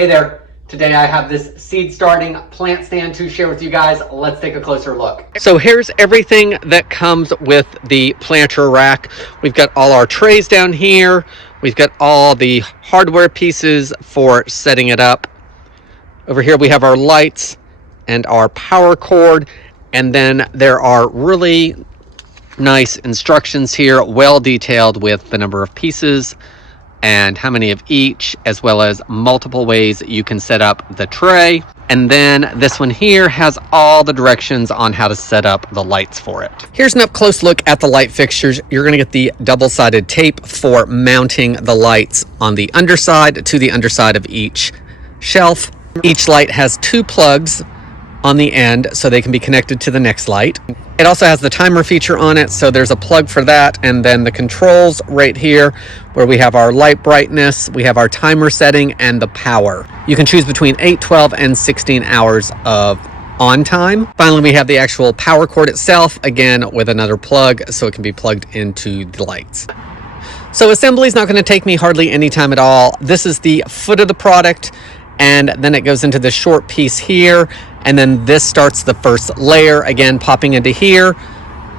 Hey there, today I have this seed starting plant stand to share with you guys. Let's take a closer look. So here's everything that comes with the planter rack. We've got all our trays down here. We've got all the hardware pieces for setting it up. Over here we have our lights and our power cord, and then there are really nice instructions here, well detailed with the number of pieces and how many of each, as well as multiple ways you can set up the tray. And then this one here has all the directions on how to set up the lights for it. Here's an up close look at the light fixtures. You're going to get the double-sided tape for mounting the lights on the underside to the underside of each shelf. Each light has two plugs on the end so they can be connected to the next light. It also has the timer feature on it, so there's a plug for that, and then the controls right here where we have our light brightness, we have our timer setting, and the power. You can choose between 8, 12, and 16 hours of on time. Finally, we have the actual power cord itself, again with another plug so it can be plugged into the lights. So assembly is not going to take me hardly any time at all. This is the foot of the product, and then it goes into this short piece here, and then this starts the first layer, again popping into here,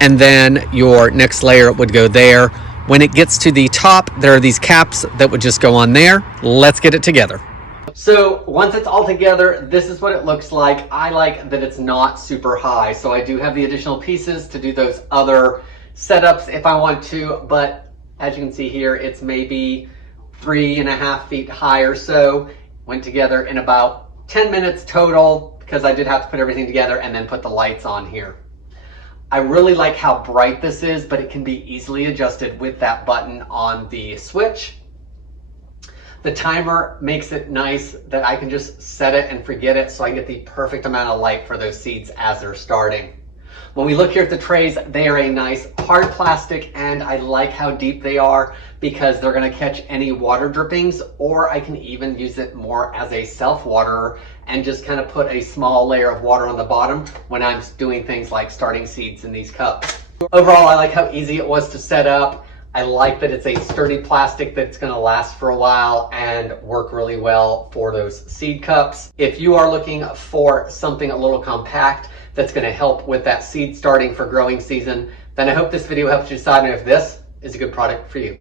and then your next layer would go there. When it gets to the top, there are these caps that would just go on there. Let's get it together. So once it's all together, this is what it looks like. I like that it's not super high, so I do have the additional pieces to do those other setups if I want to, but as you can see here, it's maybe 3.5 feet high or so. Went together in about 10 minutes total, because I did have to put everything together and then put the lights on here. I really like how bright this is, but it can be easily adjusted with that button on the switch. The timer makes it nice that I can just set it and forget it, so I get the perfect amount of light for those seeds as they're starting. When we look here at the trays, they are a nice hard plastic, and I like how deep they are because they're going to catch any water drippings, or I can even use it more as a self-waterer and just kind of put a small layer of water on the bottom when I'm doing things like starting seeds in these cups. Overall, I like how easy it was to set up. I like that it's a sturdy plastic that's going to last for a while and work really well for those seed cups. If you are looking for something a little compact that's going to help with that seed starting for growing season, then I hope this video helps you decide if this is a good product for you.